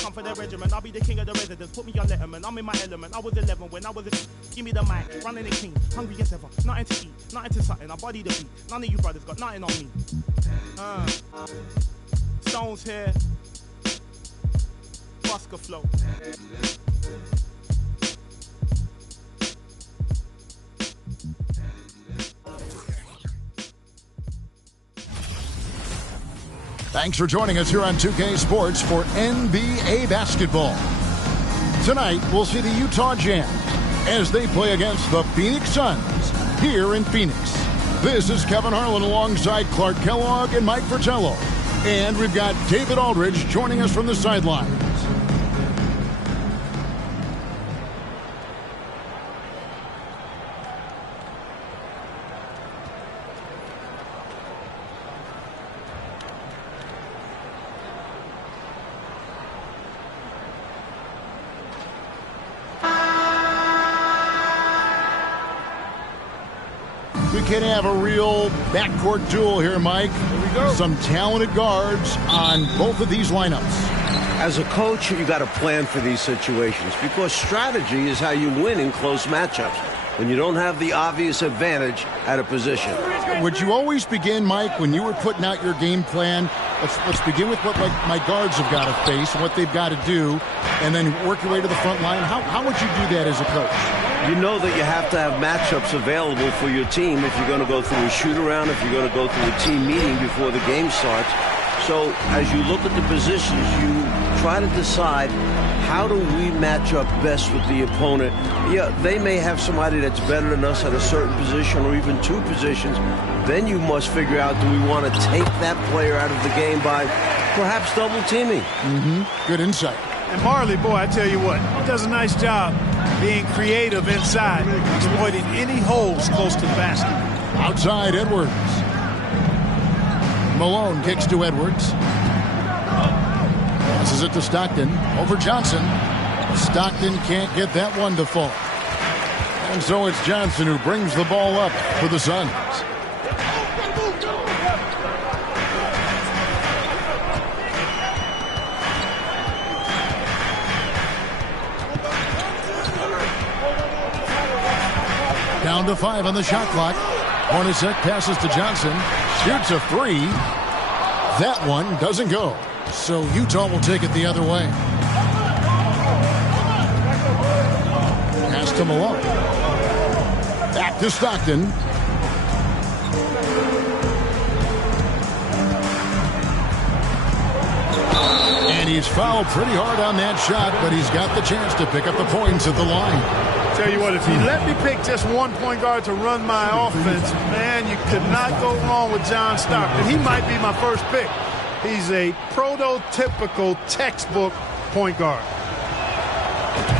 come for the regiment. I'll be the king of the residents. Put me on Letterman. I'm in my element. I was 11 when I was a... Give me the mic. Running the king. Hungry as ever. Nothing to eat. Nothing to something. I body the beat. None of you brothers got nothing on me. Stones here. Busker flow. Thanks for joining us here on 2K Sports for NBA basketball. Tonight, we'll see the Utah Jazz as they play against the Phoenix Suns here in Phoenix. This is Kevin Harlan alongside Clark Kellogg and Mike Fratello. And we've got David Aldridge joining us from the sidelines. We can have a real backcourt duel here, Mike. Here we go. Some talented guards on both of these lineups. As a coach, you got to plan for these situations because strategy is how you win in close matchups when you don't have the obvious advantage at a position. Would you always begin, Mike, when you were putting out your game plan? Let's begin with what my guards have got to face, what they've got to do, and then work your way to the front line. How would you do that as a coach? You know that you have to have matchups available for your team if you're going to go through a shoot-around, if you're going to go through a team meeting before the game starts. So as you look at the positions, you try to decide how do we match up best with the opponent. Yeah, they may have somebody that's better than us at a certain position or even two positions. Then you must figure out, do we want to take that player out of the game by perhaps double teaming? Good insight. And Marley, boy, I tell you what, he does a nice job being creative inside, exploiting any holes close to the basket. Outside, Edwards. Malone kicks to Edwards. Passes it to Stockton. Over Johnson. Stockton can't get that one to fall. And so it's Johnson who brings the ball up for the Suns. Down to 5 on the shot clock. Hornacek passes to Johnson. Shoots a 3. That one doesn't go. So Utah will take it the other way. Pass to Malone. Back to Stockton. And he's fouled pretty hard on that shot, but he's got the chance to pick up the points at the line. Tell you what, if he let me pick just one point guard to run my offense, man, you could not go wrong with John Stockton. He might be my first pick. He's a prototypical textbook point guard.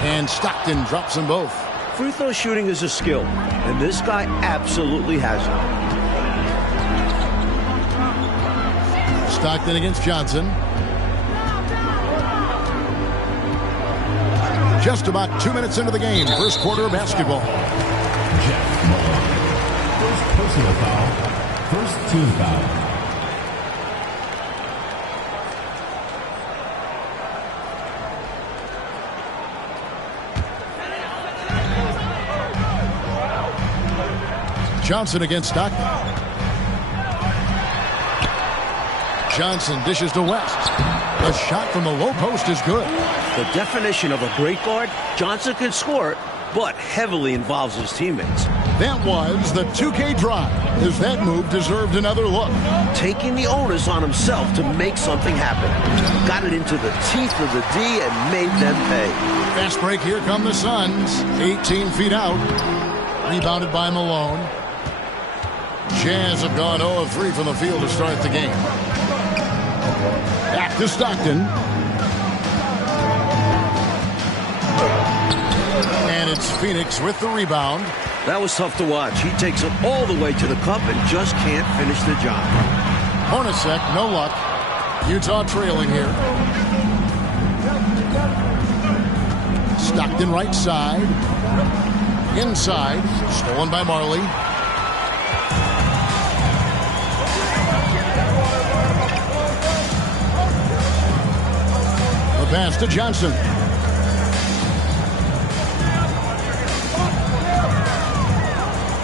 And Stockton drops them both. Free throw shooting is a skill, and this guy absolutely has it. Stockton against Johnson. Just about 2 minutes into the game, first quarter of basketball. Jeff Malone. First personal foul. First team foul. Johnson against Stockton. Johnson dishes to West. The shot from the low post is good. The definition of a great guard, Johnson can score it, but heavily involves his teammates. That was the 2K drive, as that move deserved another look. Taking the onus on himself to make something happen. Got it into the teeth of the D and made them pay. Fast break, here come the Suns. 18 feet out. Rebounded by Malone. Jazz have gone 0 of 3 from the field to start the game. Back to Stockton. And it's Phoenix with the rebound. That was tough to watch. He takes it all the way to the cup and just can't finish the job. Hornacek, no luck. Utah trailing here. Stockton right side. Inside. Stolen by Marley. pass to Johnson.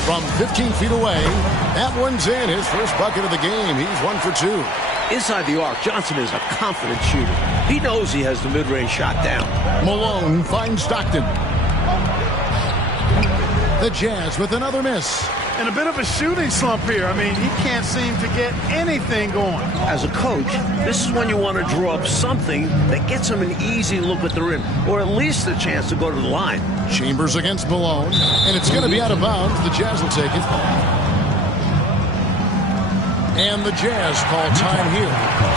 From 15 feet away, that one's in. His first bucket of the game. He's 1 for 2. Inside the arc, Johnson is a confident shooter. He knows he has the mid-range shot down. Malone finds Stockton. The Jazz with another miss. And a bit of a shooting slump here. I mean, he can't seem to get anything going. As a coach, this is when you want to draw up something that gets him an easy look at the rim, or at least a chance to go to the line. Chambers against Malone, and it's going to be out of bounds. The Jazz will take it. And the Jazz call time here.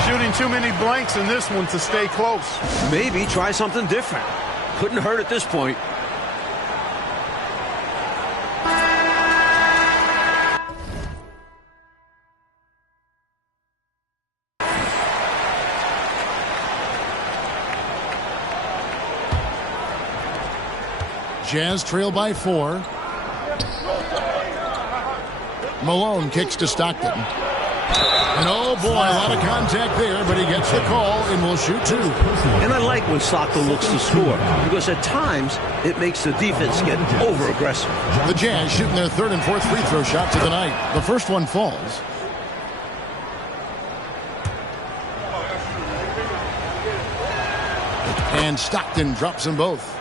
Shooting too many blanks in this one to stay close. Maybe try something different. Couldn't hurt at this point. Jazz trail by 4. Malone kicks to Stockton. And oh boy, a lot of contact there, but he gets the call and will shoot 2. And I like when Stockton looks to score, because at times it makes the defense get over-aggressive. The Jazz shooting their 3rd and 4th free throw shots of the night. The first one falls. And Stockton drops them both.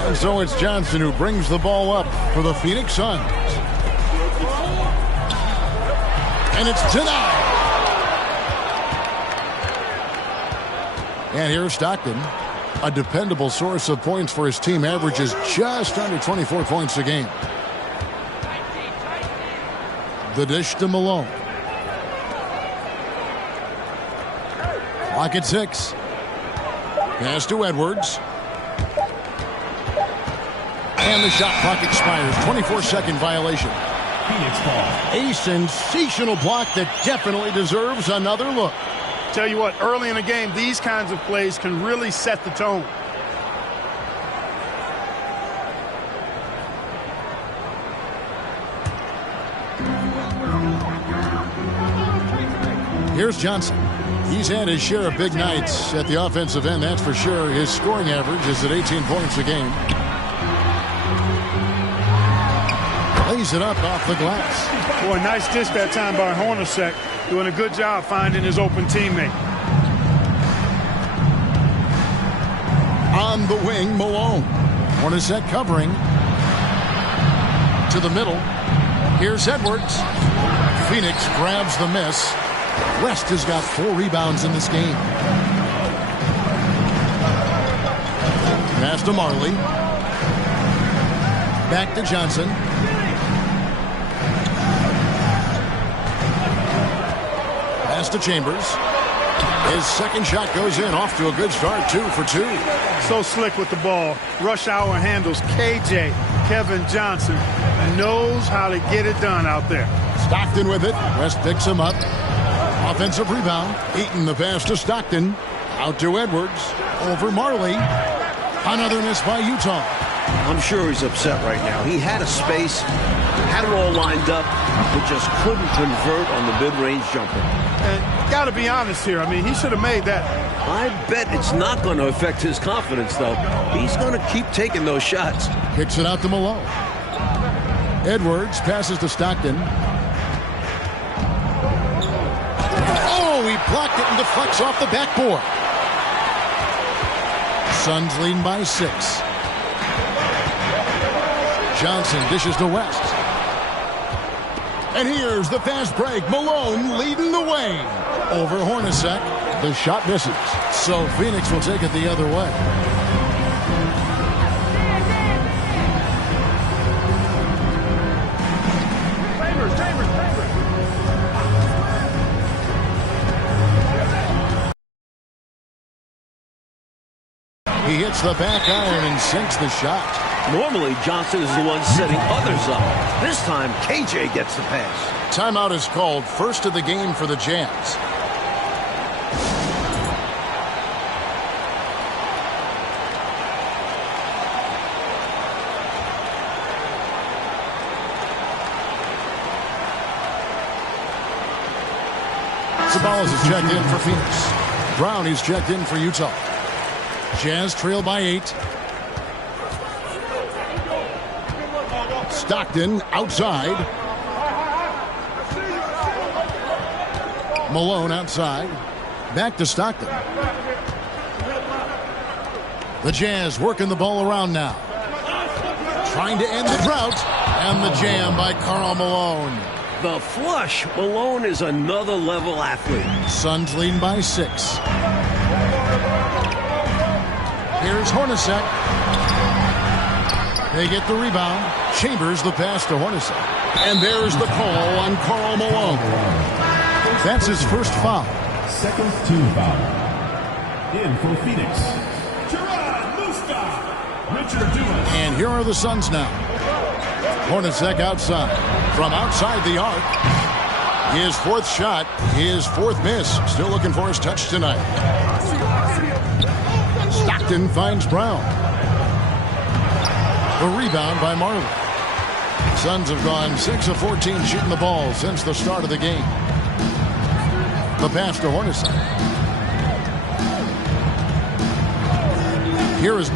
And so it's Johnson who brings the ball up for the Phoenix Suns. And it's denied. And here's Stockton, a dependable source of points for his team, averages just under 24 points a game. The dish to Malone. Clock at 6. Pass to Edwards. And the shot clock expires. 24-second violation. Phoenix ball. A sensational block that definitely deserves another look. Tell you what, early in the game, these kinds of plays can really set the tone. Here's Johnson. He's had his share of big nights at the offensive end, that's for sure. His scoring average is at 18 points a game. Lays it up off the glass. Boy, nice dish that time by Hornacek. Doing a good job finding his open teammate. On the wing, Malone. Hornacek covering. To the middle. Here's Edwards. Phoenix grabs the miss. West has got 4 rebounds in this game. Pass to Marley. Back to Johnson. Pass to Chambers. His second shot goes in, off to a good start, 2 for 2. So slick with the ball. Rush hour handles. KJ, Kevin Johnson, knows how to get it done out there. Stockton with it. West picks him up. Offensive rebound. Eaton the pass to Stockton. Out to Edwards. Over Marley. Another miss by Utah. I'm sure he's upset right now. He had a space, had it all lined up, but just couldn't convert on the mid-range jumper. And got to be honest here. I mean, he should have made that. I bet it's not going to affect his confidence, though. He's going to keep taking those shots. Kicks it out to Malone. Edwards passes to Stockton. Oh, he blocked it and deflects off the backboard. Suns leading by 6. Johnson dishes to West. And here's the fast break. Malone leading the way. Over Hornacek. The shot misses. So Phoenix will take it the other way. He hits the back iron and sinks the shot. Normally, Johnson is the one setting others up. This time, KJ gets the pass. Timeout is called. First of the game for the Jazz. Sabalos is checked in for Phoenix. Brown is checked in for Utah. Jazz trail by 8. Stockton outside. Malone outside. Back to Stockton. The Jazz working the ball around now. Trying to end the drought. And the jam by Karl Malone. The flush. Malone is another level athlete. Suns leading by 6. Here's Hornacek. They get the rebound. Chambers the pass to Hornacek. And there's the call on Karl Malone. That's his first foul. Second team foul. In for Phoenix, Richard Dumas. And here are the Suns now. Hornacek outside. From outside the arc. His 4th shot. His 4th miss. Still looking for his touch tonight. Stockton finds Brown. The rebound by Marley. Suns have gone 6 of 14 shooting the ball since the start of the game. The pass to Hornacek. Here is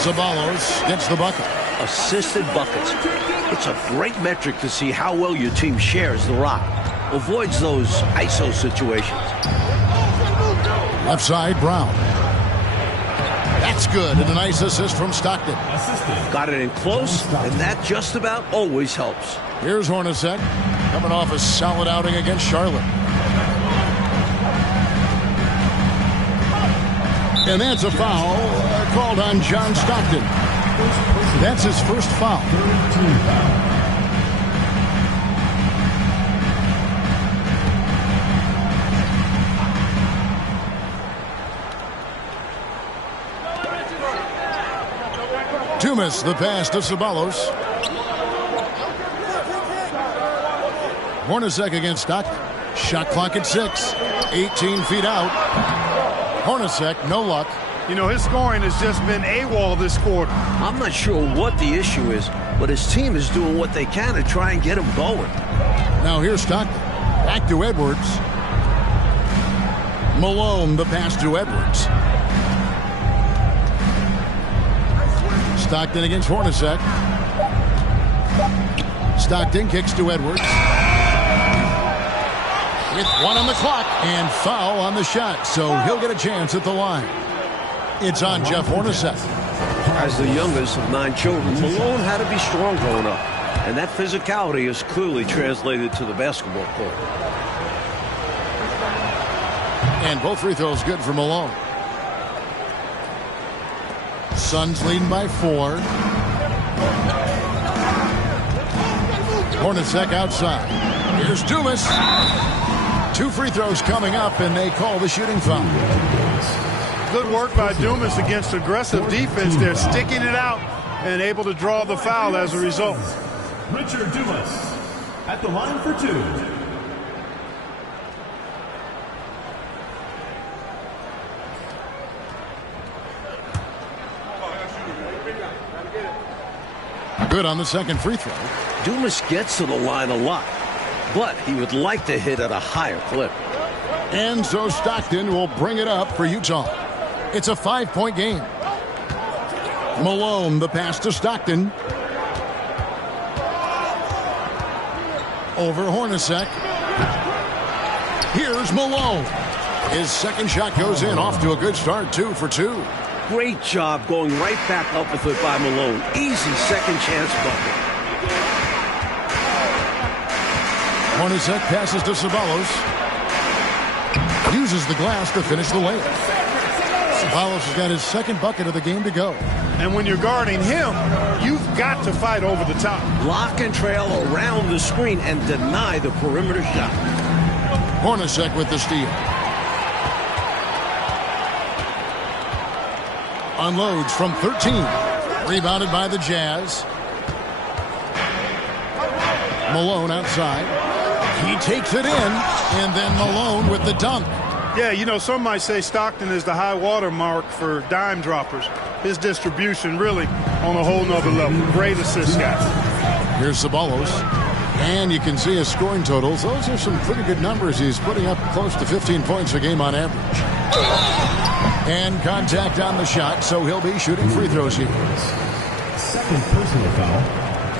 Sabalos gets the bucket. Assisted buckets. It's a great metric to see how well your team shares the rock. Avoids those ISO situations. Left side, Brown. That's good, and a nice assist from Stockton. Got it in close, and that just about always helps. Here's Hornacek, coming off a solid outing against Charlotte. And that's a foul called on John Stockton. That's his first foul. Dumas, the pass to Sabalos. Hornacek against Stockton. Shot clock at 6. 18 feet out. Hornacek, no luck. You know, his scoring has just been AWOL this quarter. I'm not sure what the issue is, but his team is doing what they can to try and get him going. Now here's Stockton. Back to Edwards. Malone, the pass to Edwards. Stockton against Hornacek. Stockton kicks to Edwards. With 1 on the clock and foul on the shot, so he'll get a chance at the line. It's on Jeff Hornacek. As the youngest of 9 children, Malone had to be strong growing up, and that physicality is clearly translated to the basketball court. And both free throws good for Malone. Suns leading by 4. Hornacek outside. Here's Dumas. 2 free throws coming up, and they call the shooting foul. Good work by Dumas against aggressive defense. They're sticking it out and able to draw the foul as a result. Richard Dumas at the line for 2. Good on the second free throw. Dumas gets to the line a lot, but he would like to hit at a higher clip. And so Stockton will bring it up for Utah. It's a 5-point game. Malone, the pass to Stockton. Over Hornacek. Here's Malone. His second shot goes in, off to a good start, 2 for 2. Great job going right back up with it by Malone. Easy second chance bucket. Hornacek passes to Sabalos. Uses the glass to finish the layup. Sabalos has got his second bucket of the game to go. And when you're guarding him, you've got to fight over the top. Lock and trail around the screen and deny the perimeter shot. Hornacek with the steal. Unloads from 13. Rebounded by the Jazz. Malone outside. He takes it in, and then Malone with the dunk. Yeah, you know, some might say Stockton is the high water mark for dime droppers. His distribution really on a whole nother level. Great assist, guys. Here's Sabalos. And you can see his scoring totals. Those are some pretty good numbers. He's putting up close to 15 points a game on average. And contact on the shot, so he'll be shooting free throws here. Second personal foul.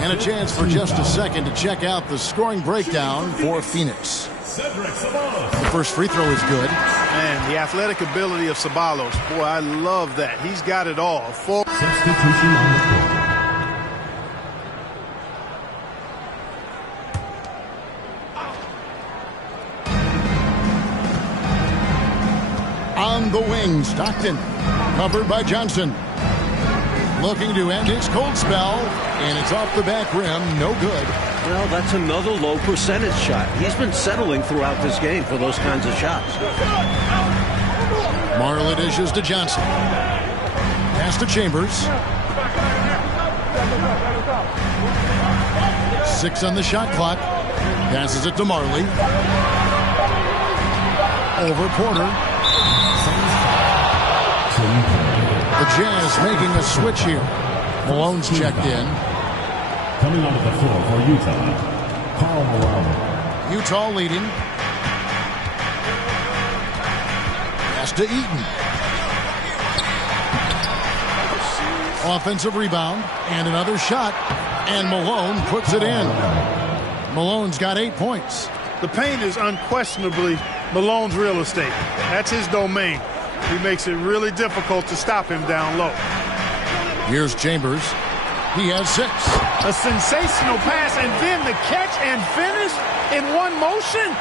And a chance for just a second to check out the scoring breakdown for Phoenix. The first free throw is good. Man, the athletic ability of Ceballos. Boy, I love that. He's got it all. Substitution on the court. On the wing, Stockton. Covered by Johnson. Looking to end his cold spell, and it's off the back rim. No good. Well, that's another low percentage shot. He's been settling throughout this game for those kinds of shots. Marley dishes to Johnson. Pass to Chambers. 6 on the shot clock. Passes it to Marley. Over Porter. The Jazz making a switch here. Malone's checked in. Coming onto the floor for Utah, Karl Malone. Utah leading. Pass to Eaton. Offensive rebound and another shot. And Malone puts it in. Malone's got 8 points. The paint is unquestionably Malone's real estate. That's his domain. He makes it really difficult to stop him down low. Here's Chambers. He has 6. A sensational pass, and then the catch and finish in one motion?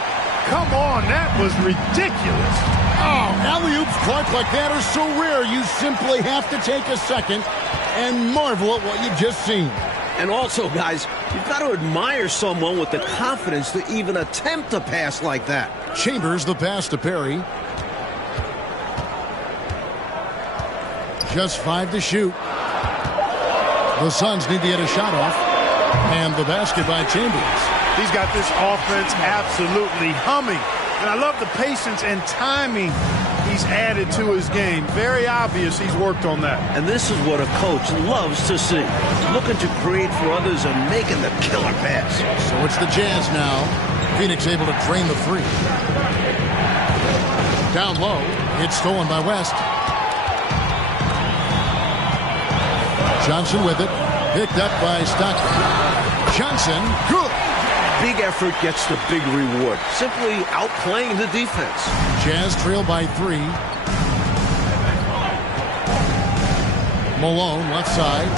Come on, that was ridiculous. Oh, alley-oops, Clark, like that are so rare, you simply have to take a second and marvel at what you've just seen. And also, guys, you've got to admire someone with the confidence to even attempt a pass like that. Chambers, the pass to Perry. Just 5 to shoot. The Suns need to get a shot off. And the basket by Chambers. He's got this offense absolutely humming. And I love the patience and timing he's added to his game. Very obvious he's worked on that. And this is what a coach loves to see. Looking to create for others and making the killer pass. So it's the Jazz now. Phoenix able to drain the 3. Down low. It's stolen by West. Johnson with it. Picked up by Stockton. Johnson, good. Big effort gets the big reward. Simply outplaying the defense. Jazz trail by 3. Malone, left side.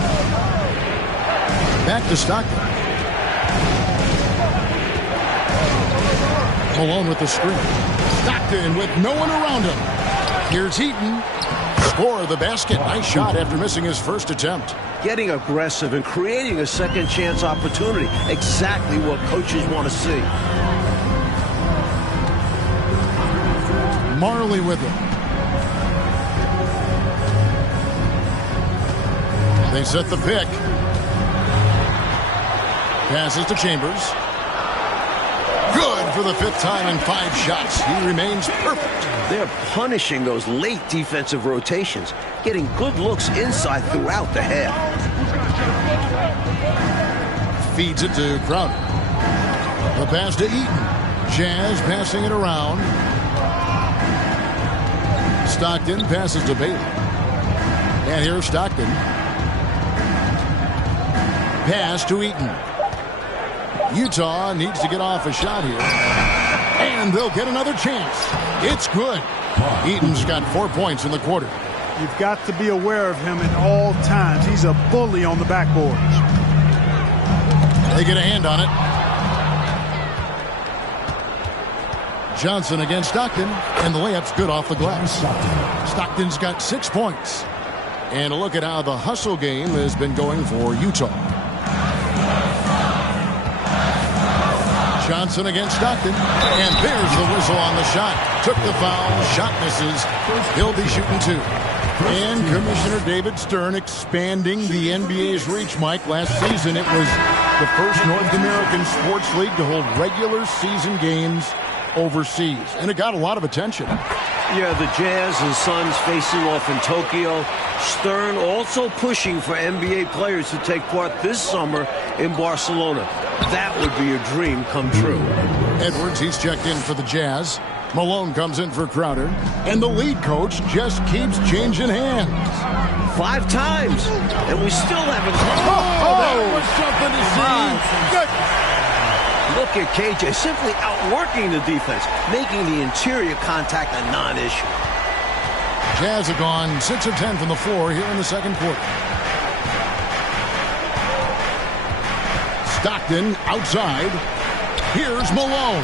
Back to Stockton. Malone with the screen. Stockton with no one around him. Here's Eaton. Score the basket. Nice shot after missing his first attempt. Getting aggressive and creating a second chance opportunity. Exactly what coaches want to see. Marley with it. They set the pick. Passes to Chambers. Good for the 5th time in 5 shots. He remains perfect. They're punishing those late defensive rotations, getting good looks inside throughout the half. Feeds it to Crowder. The pass to Eaton. Jazz passing it around. Stockton passes to Bailey. And here's Stockton. Pass to Eaton. Utah needs to get off a shot here. And they'll get another chance. It's good. Eaton's got 4 points in the quarter. You've got to be aware of him at all times. He's a bully on the backboards. They get a hand on it. Johnson against Stockton, and the layup's good off the glass. Stockton's got 6 points. And a look at how the hustle game has been going for Utah. Johnson against Stockton, and there's the whistle on the shot. Took the foul, shot misses. He'll be shooting 2. And Commissioner David Stern expanding the NBA's reach, Mike. Last season, it was the first North American sports league to hold regular season games overseas, and it got a lot of attention. Yeah, the Jazz and Suns facing off in Tokyo. Stern also pushing for NBA players to take part this summer in Barcelona. That would be a dream come true. Edwards, he's checked in for the Jazz. Malone comes in for Crowder. And the lead coach just keeps changing hands. 5 times, and we still haven't. That was something to see. Good. Look at KJ simply outworking the defense, making the interior contact a non-issue. Jazz have gone 6 of 10 from the floor here in the second quarter. Stockton outside. Here's Malone.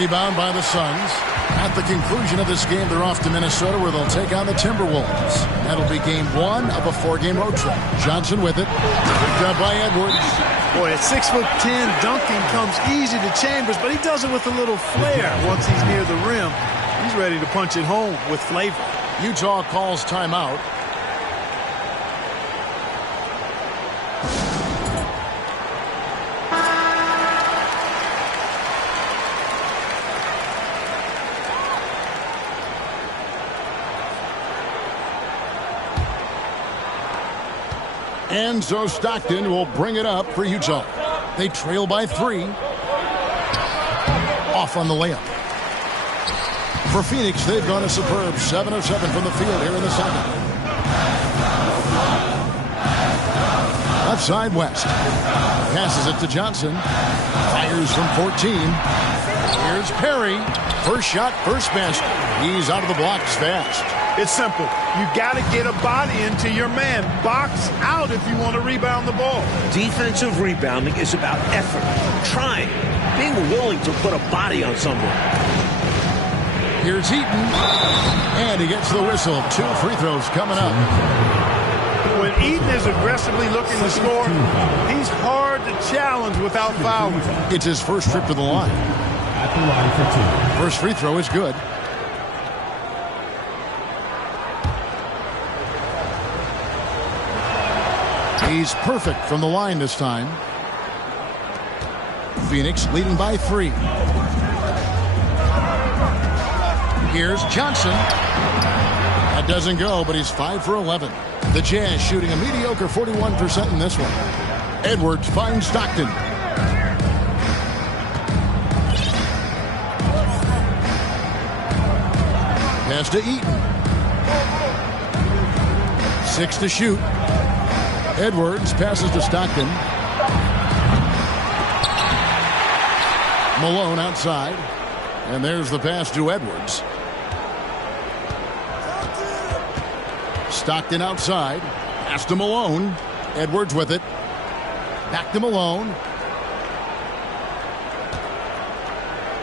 Rebound by the Suns. At the conclusion of this game, they're off to Minnesota, where they'll take on the Timberwolves. That'll be game 1 of a 4-game road trip. Johnson with it. Picked up by Edwards. Boy, at 6'10", dunking comes easy to Chambers, but he does it with a little flair. Once he's near the rim, he's ready to punch it home with flavor. Utah calls timeout. And so Stockton will bring it up for Utah. They trail by 3. Off on the layup. For Phoenix, they've gone a superb 7 of 7 from the field here in the second. Left side, West. Passes it to Johnson. Fires from 14. Here's Perry. First shot, first basket. He's out of the blocks fast. It's simple. You got to get a body into your man. Box out if you want to rebound the ball. Defensive rebounding is about effort, trying, being willing to put a body on someone. Here's Eaton. And he gets the whistle. 2 free throws coming up. When Eaton is aggressively looking to score, he's hard to challenge without fouling. It's his first trip to the line. At the line for 2. First free throw is good. He's perfect from the line this time. Phoenix leading by 3. Here's Johnson. That doesn't go, but he's 5 for 11. The Jazz shooting a mediocre 41% in this one. Edwards finds Stockton. Pass to Eaton. 6 to shoot. Edwards passes to Stockton. Malone outside. And there's the pass to Edwards. Stockton outside. Pass to Malone. Edwards with it. Back to Malone.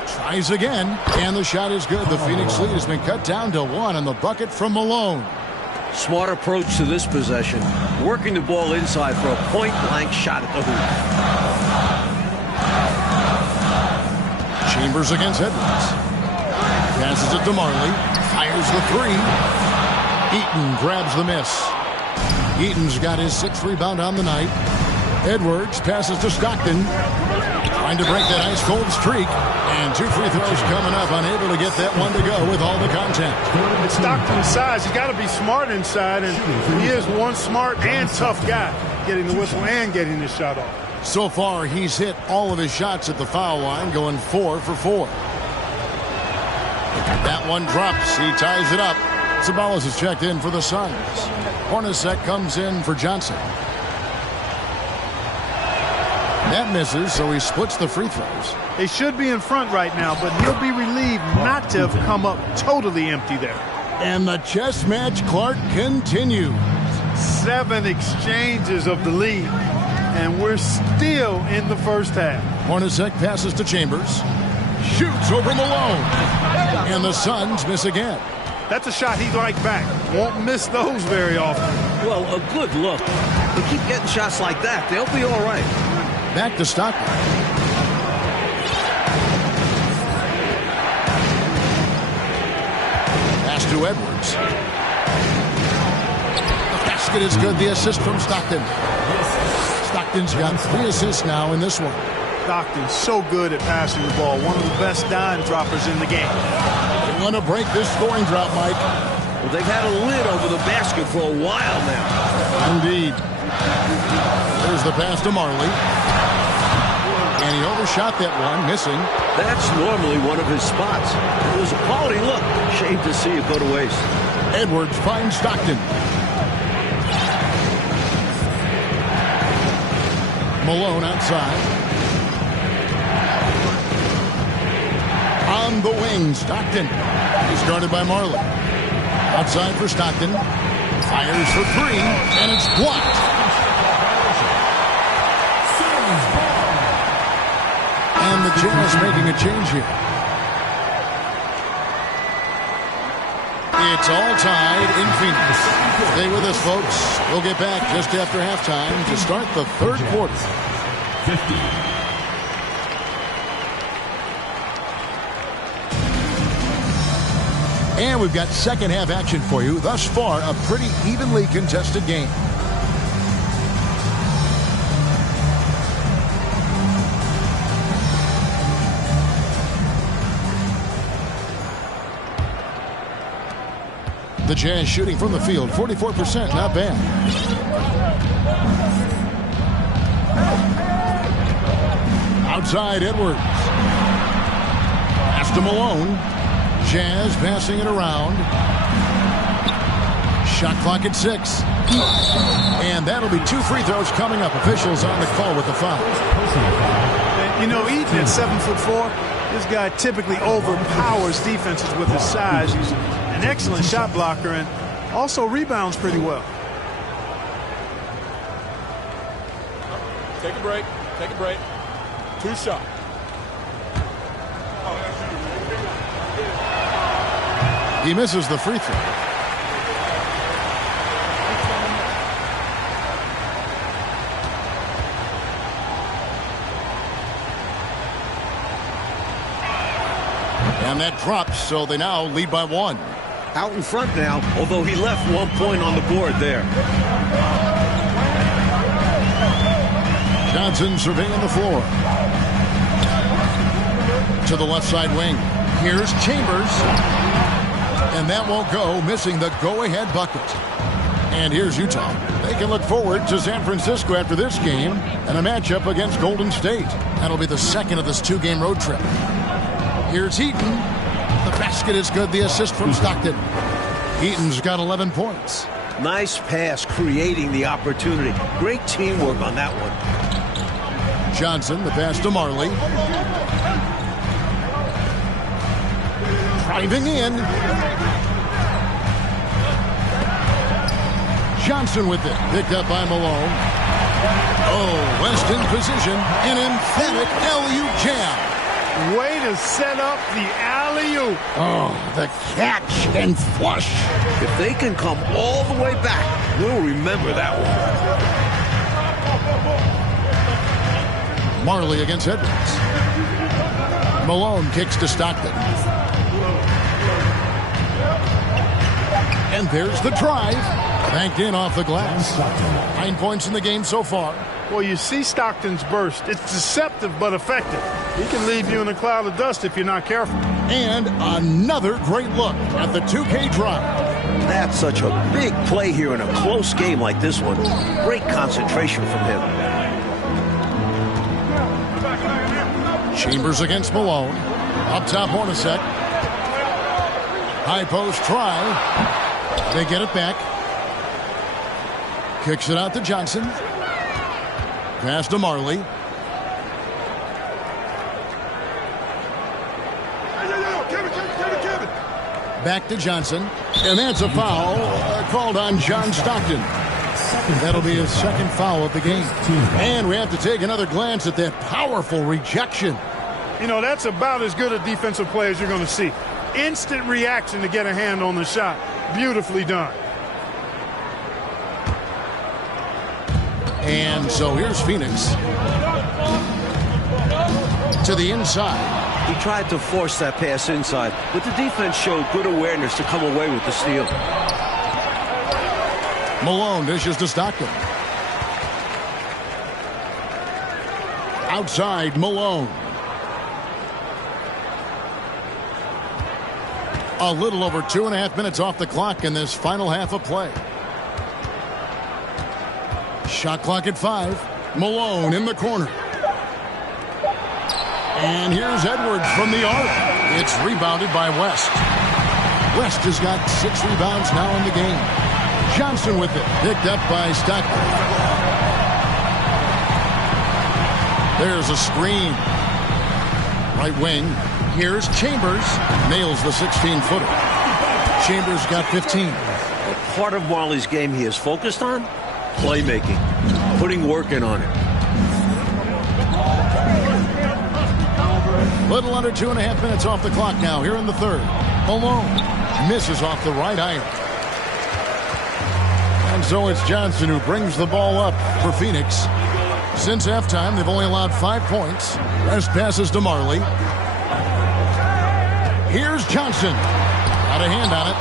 Tries again. And the shot is good. The Phoenix lead has been cut down to 1 on the bucket from Malone. Smart approach to this possession. Working the ball inside for a point-blank shot at the hoop. Chambers against Edwards. Passes it to Marley. Fires the 3. Eaton grabs the miss. Eaton's got his 6th rebound on the night. Edwards passes to Stockton. Trying to break that ice-cold streak. And 2 free throws coming up. Unable to get that one to go with all the contact. It's Stockton's size. He's got to be smart inside, and he is one smart and tough guy, getting the whistle and getting his shot off. So far, he's hit all of his shots at the foul line, going 4 for 4. That one drops. He ties it up. Sabalas is checked in for the Suns. Hornacek comes in for Johnson. That misses, so he splits the free throws. They should be in front right now, but he'll be relieved not to have come up totally empty there. And the chess match, Clark, continues. 7 exchanges of the lead, and we're still in the first half. Hornacek passes to Chambers. Shoots over Malone. And the Suns miss again. That's a shot he'd like back. Won't miss those very often. Well, a good look. But keep getting shots like that. They'll be all right. Back to Stockton. Pass to Edwards. The basket is good. The assist from Stockton. Stockton's got 3 assists now in this one. Stockton's so good at passing the ball. One of the best dime droppers in the game. They want to break this scoring drought, Mike. Well, they've had a lid over the basket for a while now. Indeed. There's the pass to Marley. And he overshot that one, missing. That's normally one of his spots. It was a quality look. Shame to see it go to waste. Edwards finds Stockton. Malone outside. On the wing, Stockton. He's guarded by Marley. Outside for Stockton. Fires for three, and it's blocked. And the Jazz making a change here. It's all tied in Phoenix. Stay with us, folks. We'll get back just after halftime to start the third quarter. 50. And we've got second half action for you. Thus far, a pretty evenly contested game. The Jazz shooting from the field, 44%, not bad. Outside, Edwards. Pass to Malone. Jazz passing it around. Shot clock at 6. And that'll be 2 free throws coming up. Officials on the call with the foul. And, you know, Eaton at 7'4", this guy typically overpowers defenses with his size. He's an excellent shot blocker and also rebounds pretty well. Take a break. Take a break. 2 shots. He misses the free throw. And that drops, so they now lead by 1. Out in front now, although he left 1 point on the board there. Johnson surveying the floor. To the left side wing. Here's Chambers. And that won't go, missing the go-ahead bucket. And here's Utah. They can look forward to San Francisco after this game and a matchup against Golden State. That'll be the second of this 2-game road trip. Here's Heaton. The basket is good. The assist from Stockton. Heaton's got 11 points. Nice pass, creating the opportunity. Great teamwork on that one. Johnson, the pass to Marley. Driving in. Johnson with it. Picked up by Malone. Oh, West in position. An emphatic alley-oop jam. Way to set up the alley-oop. Oh, the catch and flush. If they can come all the way back, we'll remember that one. Marley against Edwards. Malone kicks to Stockton. And there's the drive. Banked in off the glass. 9 points in the game so far. Well, you see Stockton's burst. It's deceptive but effective. He can leave you in a cloud of dust if you're not careful. And another great look at the 2K drive. That's such a big play here in a close game like this one. Great concentration from him. Chambers against Malone. Up top, Hornacek. High post try. They get it back. Kicks it out to Johnson. Pass to Marley. Back to Johnson. And that's a foul called on John Stockton. That'll be his second foul of the game. And we have to take another glance at that powerful rejection. You know, that's about as good a defensive play as you're going to see. Instant reaction to get a hand on the shot. Beautifully done. And so here's Phoenix. To the inside. He tried to force that pass inside, but the defense showed good awareness to come away with the steal. Malone dishes to Stockton. Outside, Malone. A little over 2.5 minutes off the clock in this final half of play. Shot clock at 5. Malone in the corner. And here's Edwards from the arc. It's rebounded by West. West has got 6 rebounds now in the game. Johnson with it. Picked up by Stockton. There's a screen. Right wing. Here's Chambers. Nails the 16-footer. Chambers got 15. Part of Marley's game he is focused on? Playmaking. Putting work in on it. Little under 2.5 minutes off the clock now here in the third. Malone misses off the right iron. And so it's Johnson who brings the ball up for Phoenix. Since halftime, they've only allowed 5 points. Rest passes to Marley. Here's Johnson. Got a hand on it.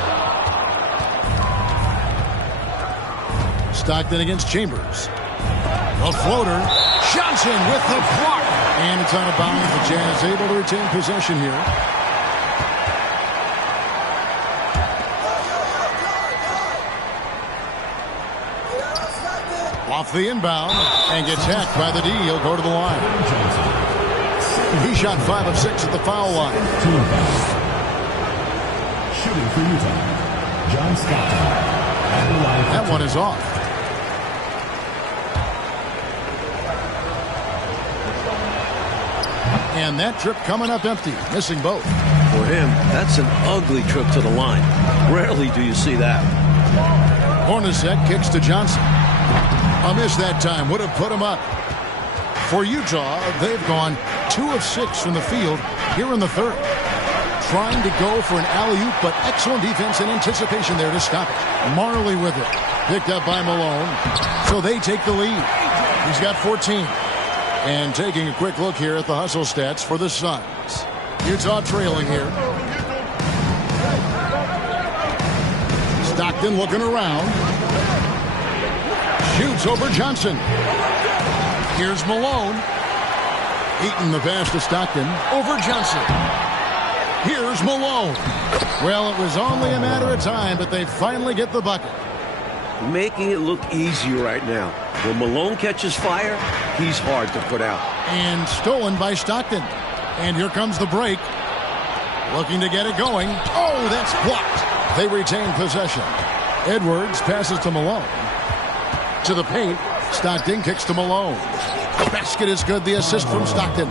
Stockton against Chambers. A floater. Johnson with the block. And it's out of bounds. The Jazz able to retain possession here. Off the inbound and gets hacked by the D. He'll go to the line. He shot 5 of 6 at the foul line. Shooting for Utah, John Stockton. That one is off. And that trip coming up empty, missing both. For him, that's an ugly trip to the line. Rarely do you see that. Hornacek kicks to Johnson. A miss that time would have put him up. For Utah, they've gone 2 of 6 from the field here in the third. Trying to go for an alley-oop, but excellent defense and anticipation there to stop it. Marley with it. Picked up by Malone. So they take the lead. He's got 14. And taking a quick look here at the hustle stats for the Suns. Utah trailing here. Stockton looking around. Shoots over Johnson. Here's Malone. Eaton the pass to Stockton. Over Johnson. Here's Malone. Well, it was only a matter of time, but they finally get the bucket. Making it look easy right now. When Malone catches fire, he's hard to put out. And stolen by Stockton. And here comes the break. Looking to get it going. Oh, that's blocked. They retain possession. Edwards passes to Malone. To the paint. Stockton kicks to Malone. The basket is good. The assist from Stockton.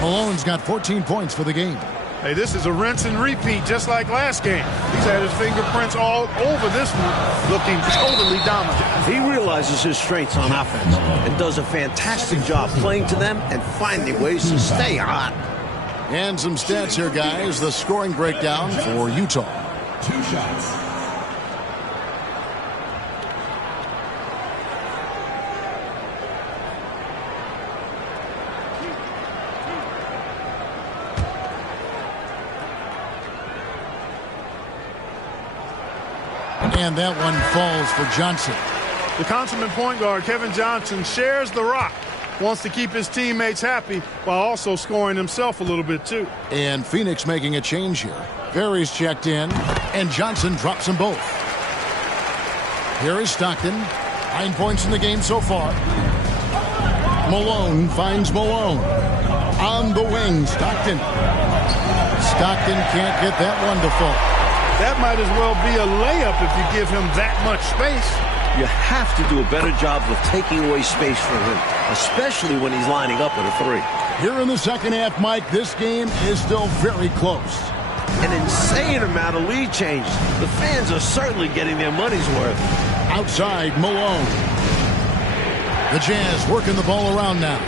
Malone's got 14 points for the game. Hey, this is a rinse and repeat, just like last game. He's had his fingerprints all over this one, looking totally dominant. He realizes his strengths on offense and does a fantastic job playing to them and finding ways to stay hot. And some stats here, guys. The scoring breakdown for Utah. 2 shots. And that one falls for Johnson. The consummate point guard, Kevin Johnson, shares the rock. Wants to keep his teammates happy while also scoring himself a little bit, too. And Phoenix making a change here. Ferry's checked in, and Johnson drops them both. Here is Stockton. 9 points in the game so far. Malone finds Malone. On the wing, Stockton. Stockton can't get that one to fall. That might as well be a layup if you give him that much space. You have to do a better job of taking away space from him, especially when he's lining up with a 3. Here in the second half, Mike, this game is still very close. An insane amount of lead changes. The fans are certainly getting their money's worth. Outside, Malone. The Jazz working the ball around now.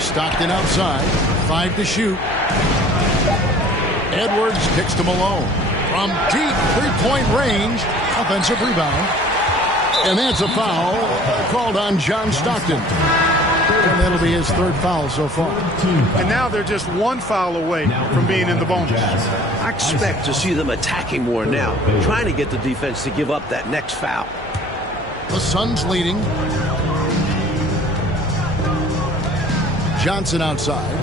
Stockton outside. 5 to shoot. Edwards kicks to Malone. From deep three-point range. Offensive rebound. And that's a foul called on John Stockton. And that'll be his 3rd foul so far. And now they're just 1 foul away from being in the bonus. I expect to see them attacking more now, trying to get the defense to give up that next foul. The Suns leading. Johnson outside.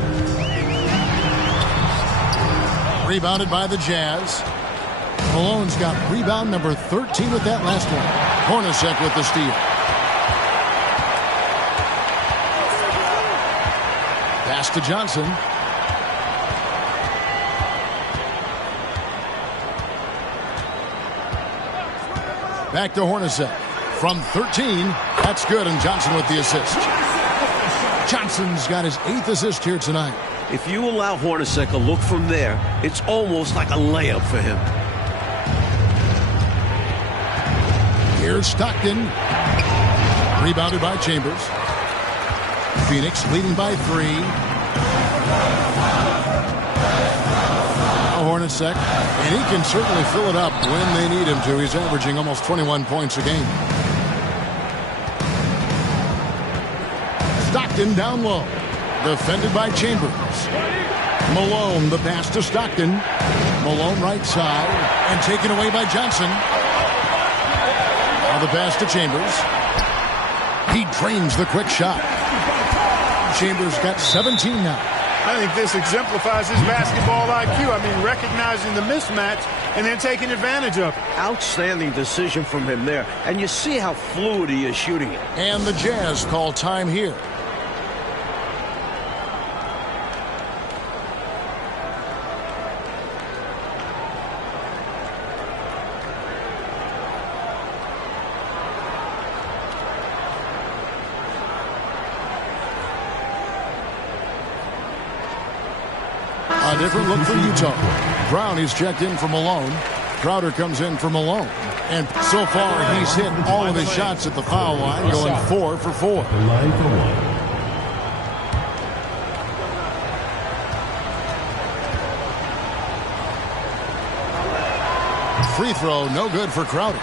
Rebounded by the Jazz. Malone's got rebound number 13 with that last one. Hornacek with the steal. Pass to Johnson. Back to Hornacek. From 13, that's good, and Johnson with the assist. Johnson's got his 8th assist here tonight. If you allow Hornacek a look from there, it's almost like a layup for him. Here's Stockton. Rebounded by Chambers. Phoenix leading by 3. Hornacek, and he can certainly fill it up when they need him to. He's averaging almost 21 points a game. Stockton down low. Defended by Chambers. Malone, the pass to Stockton. Malone right side, and taken away by Johnson. Now the pass to Chambers. He drains the quick shot. Chambers got 17 now. I think this exemplifies his basketball IQ. I mean, recognizing the mismatch and then taking advantage of it. Outstanding decision from him there. And you see how fluid he is shooting it. And the Jazz call time here. A different look for Utah. Brown is checked in for Malone. Crowder comes in for Malone. And so far, he's hit all of his shots at the foul line, going 4 for 4. The line for 1. Free throw, no good for Crowder.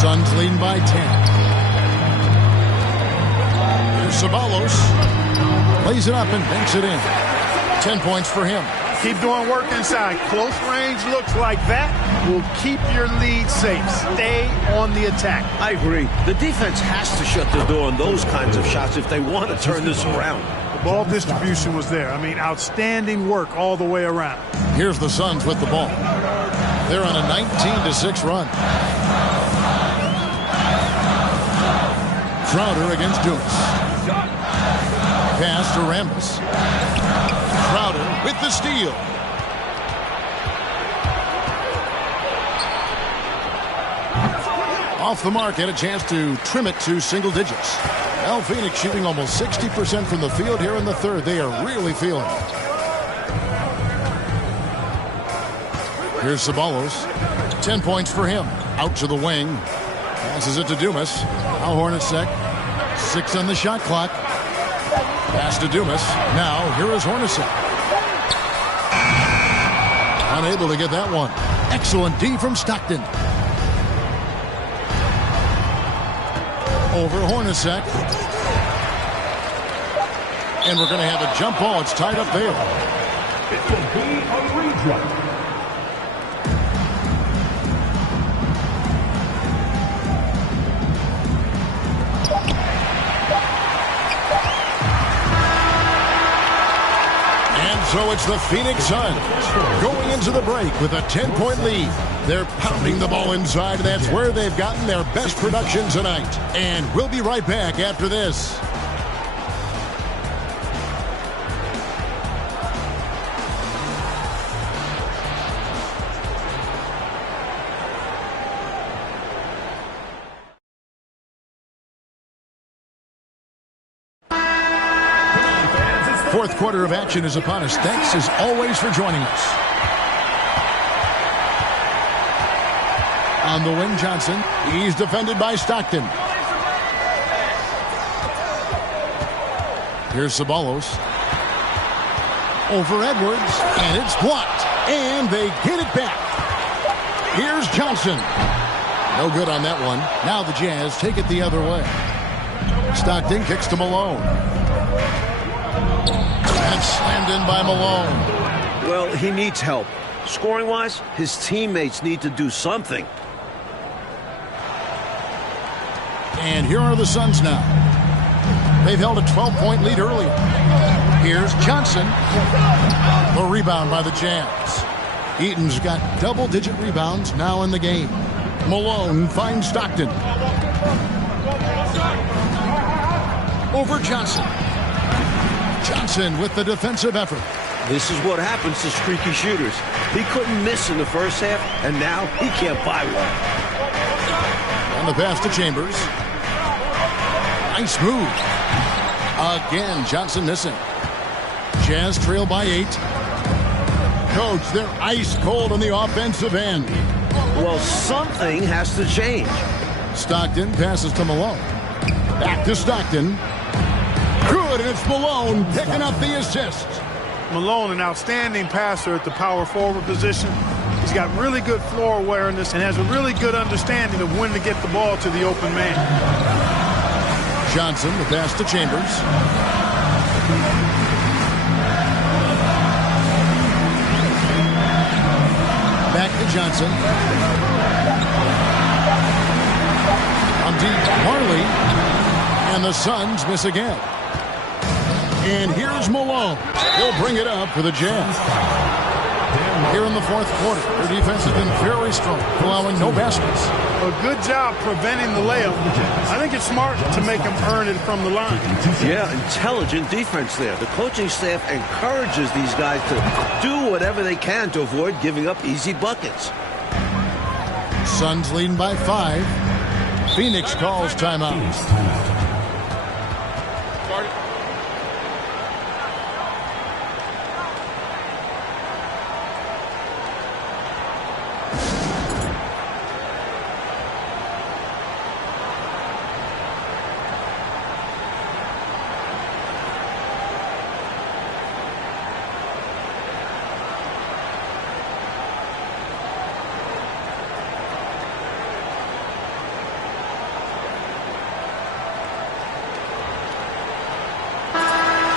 Suns leading by 10. Here's Ceballos. Lays it up and banks it in. 10 points for him. Keep doing work inside. Close range looks like that will keep your lead safe. Stay on the attack. I agree. The defense has to shut the door on those kinds of shots if they want to turn this around. The ball distribution was there. I mean, outstanding work all the way around. Here's the Suns with the ball. They're on a 19-6 run. Crowder against Dumas. Pass to Rambis. Crowder with the steal. Off the mark, had a chance to trim it to single digits. Now Phoenix shooting almost 60% from the field here in the third. They are really feeling it. Here's Ceballos. 10 points for him. Out to the wing. Passes it to Dumas. Now Hornacek. 6 on the shot clock. Pass to Dumas. Now here is Hornacek. Unable to get that one. Excellent D from Stockton. Over Hornacek. And we're going to have a jump ball. It's tied up there. It will be a redraw. So it's the Phoenix Suns going into the break with a 10-point lead. They're pounding the ball inside. That's where they've gotten their best production tonight. And we'll be right back after this. Fourth quarter of action is upon us. Thanks as always for joining us. On the wing, Johnson. He's defended by Stockton. Here's Ceballos. Over Edwards, and it's blocked. And they get it back. Here's Johnson. No good on that one. Now the Jazz take it the other way. Stockton kicks to Malone. That's slammed in by Malone. Well, he needs help. Scoring-wise, his teammates need to do something. And here are the Suns now. They've held a 12-point lead earlier. Here's Johnson. The rebound by the Jazz. Eaton's got double-digit rebounds now in the game. Malone finds Stockton. Over Johnson. Johnson with the defensive effort. This is what happens to streaky shooters. He couldn't miss in the first half, and now he can't buy one. And the pass to Chambers. Nice move. Again, Johnson missing. Jazz trail by 8. Coach, they're ice cold on the offensive end. Well, something has to change. Stockton passes to Malone. Back to Stockton. Good, and it's Malone picking up the assist. Malone, an outstanding passer at the power forward position. He's got really good floor awareness and has a really good understanding of when to get the ball to the open man. Johnson, the pass to Chambers. Back to Johnson. On deep, Marley. And the Suns miss again. And here's Malone. He'll bring it up for the Jazz. Here in the fourth quarter, their defense has been very strong, allowing no baskets. A good job preventing the layup. I think it's smart to make him earn it from the line. Yeah, intelligent defense there. The coaching staff encourages these guys to do whatever they can to avoid giving up easy buckets. Suns leading by 5. Phoenix calls timeout.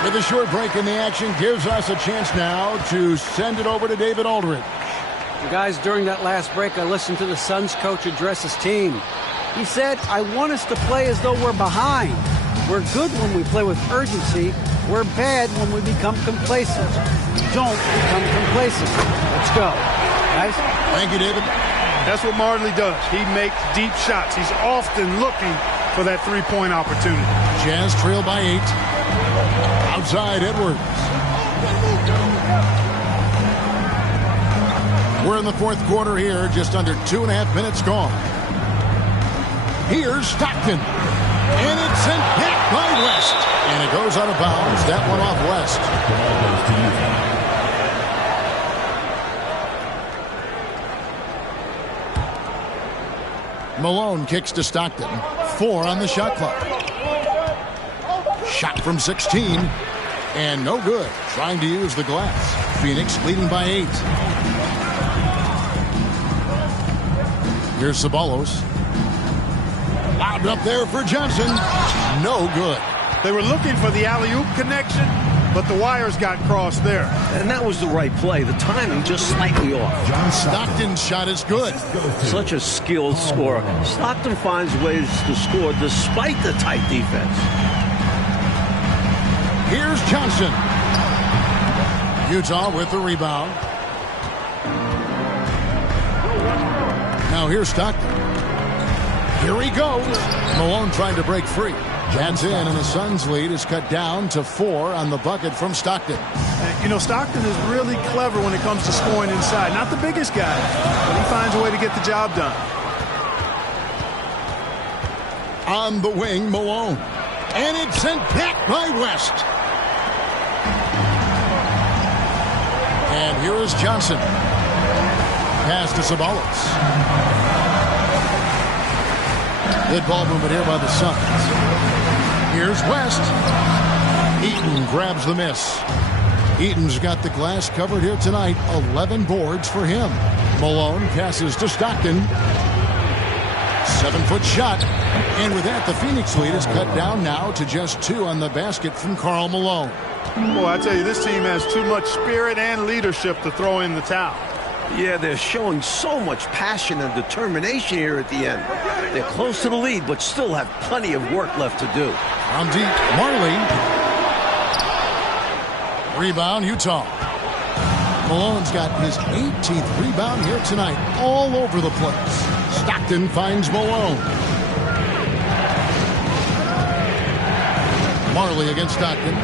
With a short break in the action gives us a chance now to send it over to David Aldridge. Guys, during that last break, I listened to the Suns coach address his team. He said, I want us to play as though we're behind. We're good when we play with urgency. We're bad when we become complacent. Don't become complacent. Let's go. Guys? Thank you, David. That's what Marley does. He makes deep shots. He's often looking for that three-point opportunity. Jazz trail by 8. Outside Edwards. We're in the fourth quarter here, just under 2.5 minutes gone. Here's Stockton. And it's sent back by West. And it goes out of bounds. That one off West. Malone kicks to Stockton. 4 on the shot clock. Shot from 16. And no good. Trying to use the glass. Phoenix leading by 8. Here's Ceballos. Lobbed up there for Johnson. No good. They were looking for the alley-oop connection, but the wires got crossed there. And that was the right play. The timing just slightly off. Stockton's shot is good. Such a skilled scorer. Stockton finds ways to score despite the tight defense. Here's Johnson. Utah with the rebound. Now here's Stockton. Here he goes. Malone trying to break free. That's in, and the Suns' lead is cut down to 4 on the bucket from Stockton. You know, Stockton is really clever when it comes to scoring inside. Not the biggest guy, but he finds a way to get the job done. On the wing, Malone. And it's sent back by West. And here is Johnson. Pass to Ceballos. Good ball movement here by the Suns. Here's West. Eaton grabs the miss. Eaton's got the glass covered here tonight. 11 boards for him. Malone passes to Stockton. 7-foot shot. And with that, the Phoenix lead is cut down now to just 2 on the basket from Karl Malone. Boy, I tell you, this team has too much spirit and leadership to throw in the towel. Yeah, they're showing so much passion and determination here at the end. They're close to the lead, but still have plenty of work left to do. On deep, Marley. Rebound, Utah. Malone's got his 18th rebound here tonight, all over the place. Stockton finds Malone. Marley against Stockton.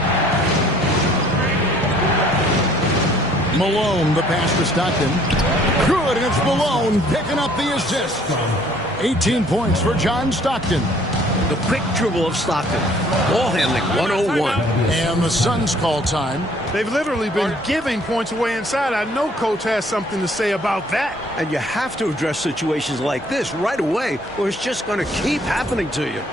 Malone, the pass to Stockton. Good, and it's Malone picking up the assist. 18 points for John Stockton. The quick dribble of Stockton. Ball handling, 101. And the Suns call time. They've literally been giving points away inside. I know Coach has something to say about that. And you have to address situations like this right away, or it's just going to keep happening to you.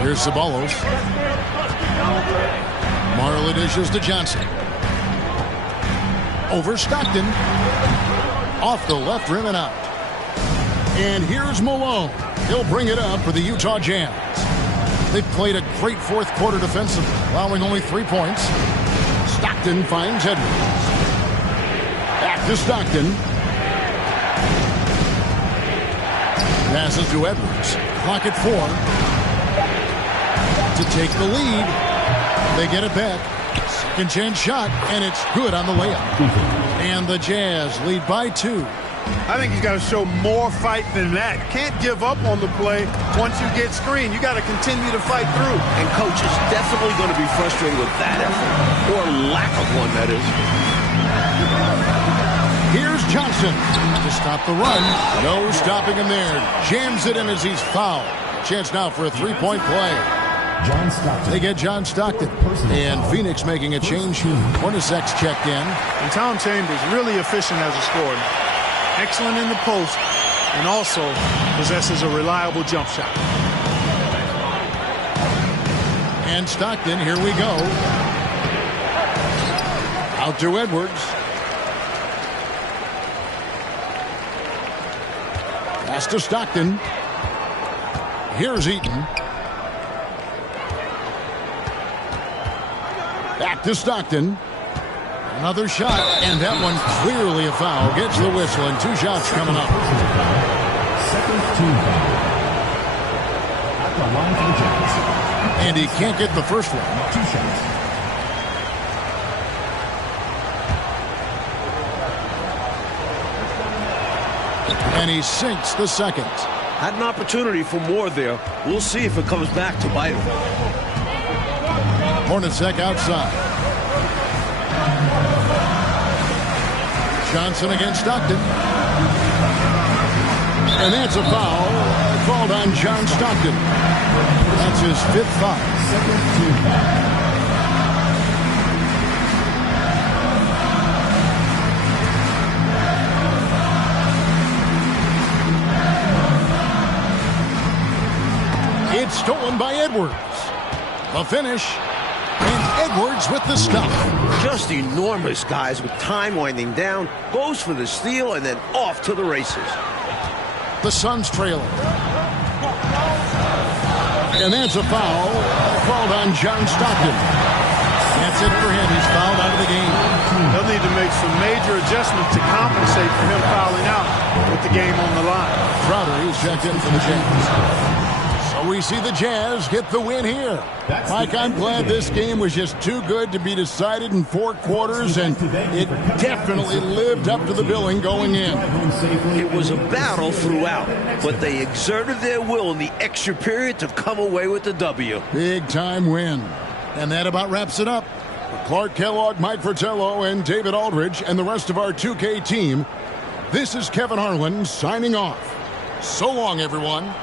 Here's Ceballos. Marla dishes to Johnson. Over Stockton. Off the left rim and out. And here's Malone. He'll bring it up for the Utah Jazz. They've played a great fourth quarter defensively, allowing only 3 points. Stockton finds Edwards. Back to Stockton. Passes to Edwards. Clock at 4. To take the lead. They get it back. Second chance shot, and it's good on the layup. And the Jazz lead by 2. I think he's got to show more fight than that. Can't give up on the play once you get screened. You got to continue to fight through. And Coach is definitely going to be frustrated with that effort, or lack of one, that is. Here's Johnson to stop the run. No stopping him there. Jams it in as he's fouled. Chance now for a three-point play. John Stockton. They get John Stockton. And Phoenix making a change. Hornacek's checked in. And Tom Chambers really efficient as a scorer. Excellent in the post and also possesses a reliable jump shot. And Stockton, here we go. Out to Edwards. Pass to Stockton. Here's Eaton. Back to Stockton. Another shot, and that one clearly a foul. Gets the whistle, and 2 shots coming up. Second team foul. At the line for the Jazz. And he can't get the first one. 2 shots. And he sinks the second. Had an opportunity for more there. We'll see if it comes back to bite him. Hornacek outside. Johnson against Stockton. And that's a foul called on John Stockton. That's his 5th foul. Second team foul. It's stolen by Edwards. The finish. And Edwards with the stop. Just enormous, guys, with time winding down. Goes for the steal and then off to the races. The Suns trailing. And that's a foul called on John Stockton. That's it for him. He's fouled out of the game. They'll need to make some major adjustments to compensate for him fouling out with the game on the line. Crowder is checked in for the Jazz. So we see the Jazz get the win here. Mike, I'm glad this game was just too good to be decided in 4 quarters, and it definitely lived up to the billing going in. It was a battle throughout, but they exerted their will in the extra period to come away with the W. Big time win. And that about wraps it up. For Clark Kellogg, Mike Fratello, and David Aldridge, and the rest of our 2K team, this is Kevin Harlan signing off. So long, everyone.